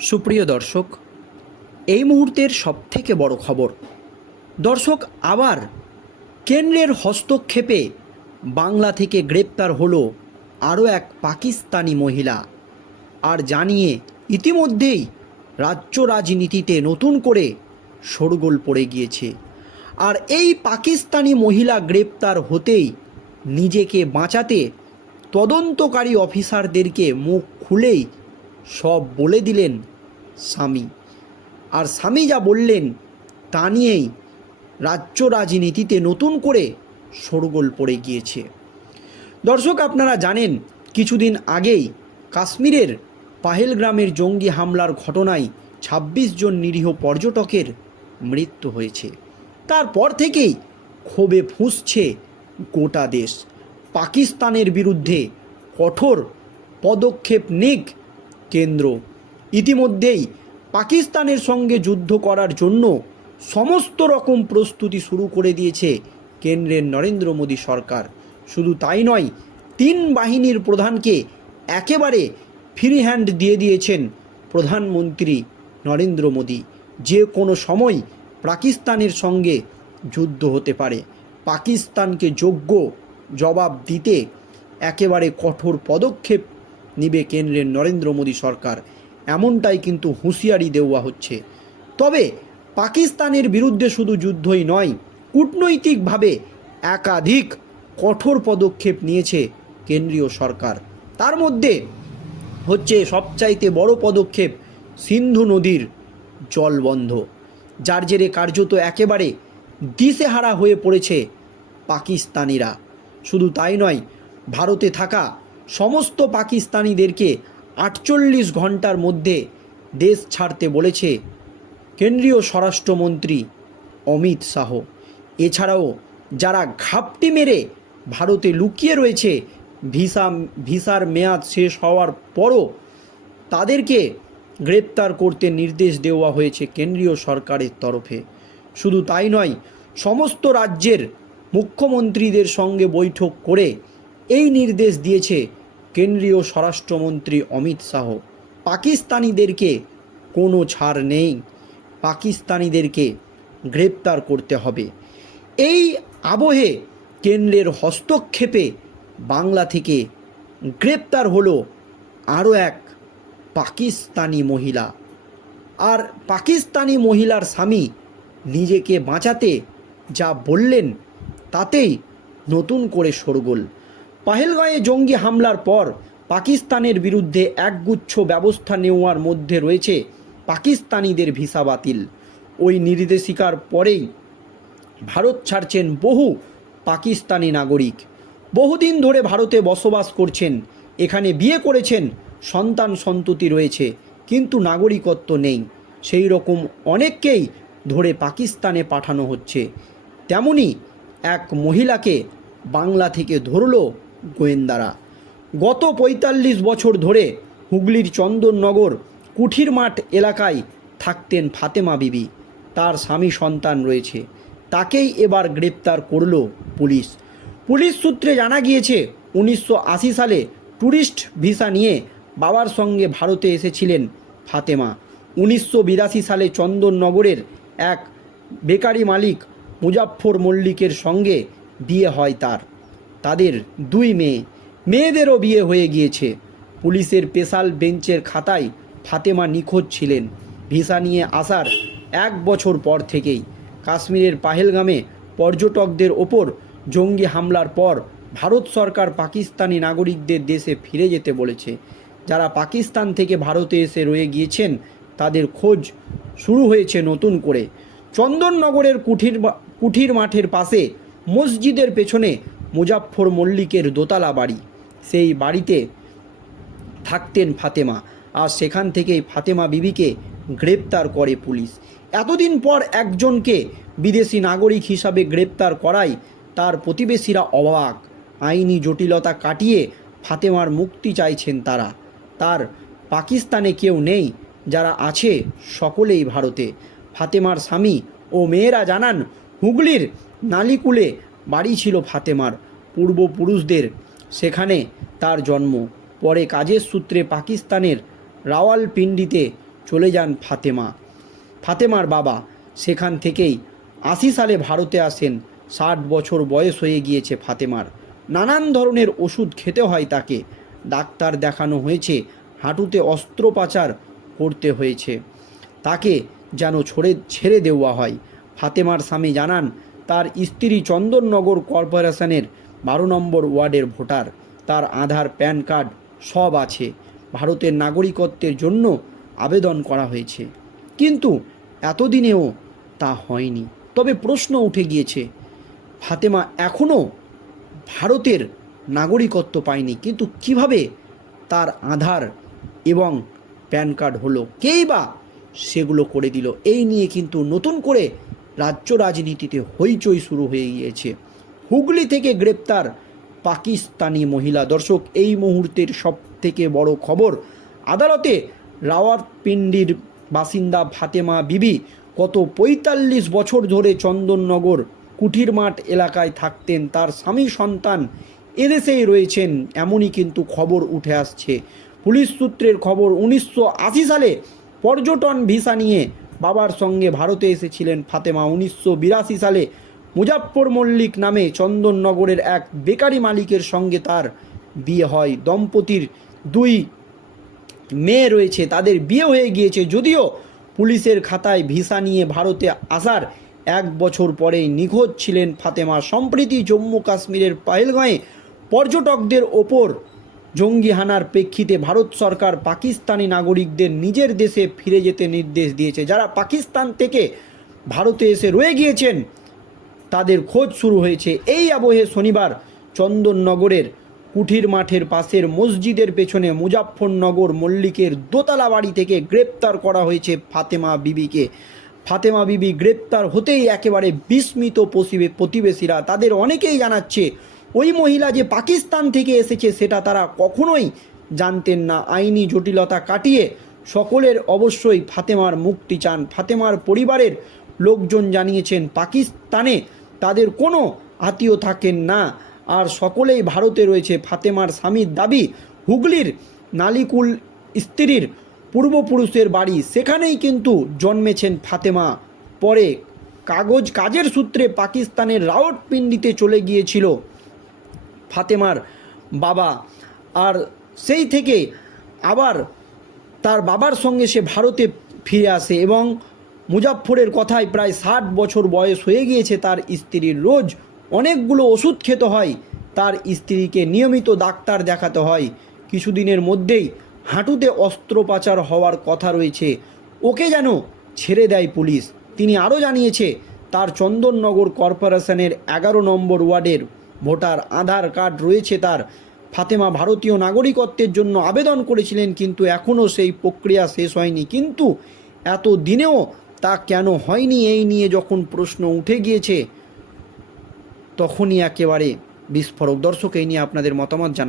সুপ্রিয় দর্শক, এই মুহূর্তের সবথেকে বড় খবর, দর্শক আবার কেন্দ্রের হস্তক্ষেপে বাংলা থেকে গ্রেপ্তার হলো আরও এক পাকিস্তানি মহিলা। আর জানিয়ে ইতিমধ্যেই রাজ্য রাজনীতিতে নতুন করে শোরগোল পড়ে গিয়েছে। আর এই পাকিস্তানি মহিলা গ্রেপ্তার হতেই নিজেকে বাঁচাতে তদন্তকারী অফিসারদেরকে মুখ খুলেই সব বলে দিলেন স্বামী। আর স্বামী যা বললেন, তা নিয়েই রাজ্য রাজনীতিতে নতুন করে শোরগোল পড়ে গিয়েছে। দর্শক, আপনারা জানেন, কিছুদিন আগেই কাশ্মীরের পাহেলগ্রামের জঙ্গি হামলার ঘটনায় ২৬ জন নিরীহ পর্যটকের মৃত্যু হয়েছে। তারপর থেকেই ক্ষোভে ফুঁসছে গোটা দেশ। পাকিস্তানের বিরুদ্ধে কঠোর পদক্ষেপ নিক কেন্দ্র ইতিমধ্যেই পাকিস্তানের সঙ্গে যুদ্ধ করার জন্য সমস্ত রকম প্রস্তুতি শুরু করে দিয়েছে কেন্দ্রের নরেন্দ্র মোদী সরকার। শুধু তাই নয়, তিন বাহিনীর প্রধানকে একেবারে ফ্রি হ্যান্ড দিয়ে দিয়েছেন প্রধানমন্ত্রী নরেন্দ্র মোদী। যে কোনো সময় পাকিস্তানের সঙ্গে যুদ্ধ হতে পারে। পাকিস্তানকে যোগ্য জবাব দিতে একেবারে কঠোর পদক্ষেপ নিবে কেন্দ্রের নরেন্দ্র মোদী সরকার। এমনটাই কিন্তু হুঁশিয়ারি দেওয়া হচ্ছে। তবে পাকিস্তানের বিরুদ্ধে শুধু যুদ্ধই নয়, কূটনৈতিকভাবে একাধিক কঠোর পদক্ষেপ নিয়েছে কেন্দ্রীয় সরকার। তার মধ্যে হচ্ছে সবচাইতে বড় পদক্ষেপ সিন্ধু নদীর জল বন্ধ, যার জেরে কার্যত একেবারে দিশেহারা হয়ে পড়েছে পাকিস্তানিরা। শুধু তাই নয়, ভারতে থাকা সমস্ত পাকিস্তানিদেরকে আটচল্লিশ ঘণ্টার মধ্যে দেশ ছাড়তে বলেছে কেন্দ্রীয় স্বরাষ্ট্রমন্ত্রী অমিত শাহ। এছাড়াও যারা ঘাপটি মেরে ভারতে লুকিয়ে রয়েছে, ভিসা, ভিসার মেয়াদ শেষ হওয়ার পরও তাদেরকে গ্রেপ্তার করতে নির্দেশ দেওয়া হয়েছে কেন্দ্রীয় সরকারের তরফে। শুধু তাই নয়, সমস্ত রাজ্যের মুখ্যমন্ত্রীদের সঙ্গে বৈঠক করে এই নির্দেশ দিয়েছে কেন্দ্রীয় স্বরাষ্ট্রমন্ত্রী অমিত শাহ, পাকিস্তানিদেরকে কোনো ছাড় নেই। পাকিস্তানিদেরকে গ্রেপ্তার করতে হবে। এই আবহে কেন্দ্রের হস্তক্ষেপে বাংলা থেকে গ্রেপ্তার হলো আরও এক পাকিস্তানি মহিলা। আর পাকিস্তানি মহিলার স্বামী নিজেকে বাঁচাতে যা বললেন, তাতেই নতুন করে শোরগোল। পাহেলগাঁয়ে জঙ্গি হামলার পর পাকিস্তানের বিরুদ্ধে একগুচ্ছ ব্যবস্থা নেওয়ার মধ্যে রয়েছে পাকিস্তানিদের ভিসা বাতিল। ওই নির্দেশিকার পরেই ভারত ছাড়ছেন বহু পাকিস্তানি নাগরিক। বহুদিন ধরে ভারতে বসবাস করছেন, এখানে বিয়ে করেছেন, সন্তান সন্ততি রয়েছে, কিন্তু নাগরিকত্ব নেই। সেই রকম অনেককেই ধরে পাকিস্তানে পাঠানো হচ্ছে। তেমনি এক মহিলাকে বাংলা থেকে ধরল গোয়েন্দারা। গত পঁয়তাল্লিশ বছর ধরে হুগলির চন্দননগর কুঠির মাঠ এলাকায় থাকতেন ফাতেমা বিবি। তার স্বামী সন্তান রয়েছে। তাকেই এবার গ্রেপ্তার করল পুলিশ। পুলিশ সূত্রে জানা গিয়েছে, উনিশশো আশি সালে ট্যুরিস্ট ভিসা নিয়ে বাবার সঙ্গে ভারতে এসেছিলেন ফাতেমা। উনিশশো বিরাশি সালে চন্দননগরের এক বেকারি মালিক মুজাফফর মল্লিকের সঙ্গে বিয়ে হয় তার। তাদের দুই মেয়ে। মেয়েদেরও বিয়ে হয়ে গিয়েছে। পুলিশের স্পেশাল বেঞ্চের খাতায় ফাতেমা নিখোঁজ ছিলেন। ভিসা নিয়ে আসার এক বছর পর থেকেই কাশ্মীরের পাহেলগামে পর্যটকদের ওপর জঙ্গি হামলার পর ভারত সরকার পাকিস্তানি নাগরিকদের দেশে ফিরে যেতে বলেছে। যারা পাকিস্তান থেকে ভারতে এসে রয়ে গিয়েছেন, তাদের খোঁজ শুরু হয়েছে নতুন করে। চন্দননগরের কুঠির কুঠির মাঠের পাশে মসজিদের পেছনে মুজাফফর মল্লিকের দোতলা বাড়ি। সেই বাড়িতে থাকতেন ফাতেমা। আর সেখান থেকেই ফাতেমা বিবিকে গ্রেপ্তার করে পুলিশ। এতদিন পর একজনকে বিদেশি নাগরিক হিসাবে গ্রেপ্তার করায় তার প্রতিবেশীরা অবাক। আইনি জটিলতা কাটিয়ে ফাতেমার মুক্তি চাইছেন তারা। তার পাকিস্তানে কেউ নেই, যারা আছে সকলেই ভারতে। ফাতেমার স্বামী ও মেয়েরা জানান, হুগলির নালিকুলে বাড়ি ছিল ফাতেমার পূর্বপুরুষদের। সেখানে তার জন্ম। পরে কাজের সূত্রে পাকিস্তানের রাওয়ালপিন্ডিতে চলে যান ফাতেমা। ফাতেমার বাবা সেখান থেকেই আশি সালে ভারতে আসেন। ষাট বছর বয়স হয়ে গিয়েছে ফাতেমার। নানান ধরনের ওষুধ খেতে হয় তাকে। ডাক্তার দেখানো হয়েছে, হাঁটুতে অস্ত্রোপচার করতে হয়েছে। তাকে যেন ছড়ে, ছেড়ে দেওয়া হয়। ফাতেমার স্বামী জানান তার স্ত্রী চন্দননগর কর্পোরেশনের বারো নম্বর ওয়ার্ডের ভোটার। তার আধার, প্যান কার্ড সব আছে। ভারতের নাগরিকত্বের জন্য আবেদন করা হয়েছে। কিন্তু এতদিনেও তা হয়নি। তবে প্রশ্ন উঠে গিয়েছে, ফাতেমা এখনও ভারতের নাগরিকত্ব পায়নি। কিন্তু কীভাবে তার আধার এবং প্যান কার্ড হলো? কেই বা সেগুলো করে দিল? এই নিয়ে কিন্তু নতুন করে রাজ্য রাজনীতিতে হইচই শুরু হয়ে গিয়েছে। হুগলি থেকে গ্রেপ্তার পাকিস্তানি মহিলা দর্শক, এই মুহূর্তের সব থেকে বড় খবর, আদালতে রাওয়ারপিন্ডির বাসিন্দা ফাতেমা বিবি গত পঁয়তাল্লিশ বছর ধরে চন্দননগর কুঠির মাঠ এলাকায় থাকতেন। তার স্বামী সন্তান এদেশেই রয়েছেন, এমনই কিন্তু খবর উঠে আসছে। পুলিশ সূত্রের খবর, উনিশশো আশি সালে পর্যটন ভিসা নিয়ে বাবার সঙ্গে ভারতে এসেছিলেন ফাতেমা। উনিশশো বিরাশি সালে মুজাফর মল্লিক নামে চন্দননগরের এক বেকারি মালিকের সঙ্গে তার বিয়ে হয়। দম্পতির দুই মেয়ে রয়েছে, তাদের বিয়ে হয়ে গিয়েছে। যদিও পুলিশের খাতায় ভিসা নিয়ে ভারতে আসার এক বছর পরেই নিখোঁজ ছিলেন ফাতেমা। সম্প্রীতি জম্মু কাশ্মীরের পাহেলগাঁয়ে পর্যটকদের ওপর জঙ্গি হানার প্রেক্ষিতে ভারত সরকার পাকিস্তানি নাগরিকদের নিজের দেশে ফিরে যেতে নির্দেশ দিয়েছে। যারা পাকিস্তান থেকে ভারতে এসে রয়ে গিয়েছেন, তাদের খোঁজ শুরু হয়েছে। এই আবহে শনিবার চন্দননগরের কুঠির মাঠের পাশের মসজিদের পেছনে মুজাফফরনগর মল্লিকের দোতলা বাড়ি থেকে গ্রেপ্তার করা হয়েছে ফাতেমা বিবিকে। ফাতেমা বিবি গ্রেপ্তার হতেই একেবারে বিস্মিত প্রতিবেশীরা। তাদের অনেকেই জানাচ্ছে ওই মহিলা যে পাকিস্তান থেকে এসেছে, সেটা তারা কখনোই জানতেন না। আইনি জটিলতা কাটিয়ে সকলের অবশ্যই ফাতেমার মুক্তি চান। ফাতেমার পরিবারের লোকজন জানিয়েছেন, পাকিস্তানে তাদের কোনো আত্মীয় থাকেন না। আর সকলেই ভারতে রয়েছে। ফাতেমার স্বামীর দাবি, হুগলির নালিকুল স্ত্রীর পূর্বপুরুষের বাড়ি। সেখানেই কিন্তু জন্মেছেন ফাতেমা। পরে কাগজ, কাজের সূত্রে পাকিস্তানের রাওয়ালপিন্ডিতে চলে গিয়েছিল। ফাতেমার বাবা। আর সেই থেকে আবার তার বাবার সঙ্গে সে ভারতে ফিরে আসে এবং মুজাফফরের কথায় প্রায় ষাট বছর বয়স হয়ে গিয়েছে তার স্ত্রীর রোজ। অনেকগুলো ওষুধ খেতে হয়, তার স্ত্রীকে নিয়মিত ডাক্তার দেখাতে হয়। কিছুদিনের মধ্যেই হাঁটুতে অস্ত্রোপচার হওয়ার কথা রয়েছে। ওকে যেন ছেড়ে দেয় পুলিশ। তিনি আরও জানিয়েছে, তার চন্দননগর কর্পোরেশনের এগারো নম্বর ওয়ার্ডের ভোটার আধার কার্ড রয়েছে তার। ফাতেমা ভারতীয় নাগরিকত্বের জন্য আবেদন করেছিলেন, কিন্তু এখনও সেই প্রক্রিয়া শেষ হয়নি। কিন্তু এত দিনেও তা কেন হয়নি এই নিয়ে যখন প্রশ্ন উঠে গিয়েছে, তখনই একেবারে বিস্ফোরক। দর্শক, এই নিয়ে আপনাদের মতামত জানাবেন।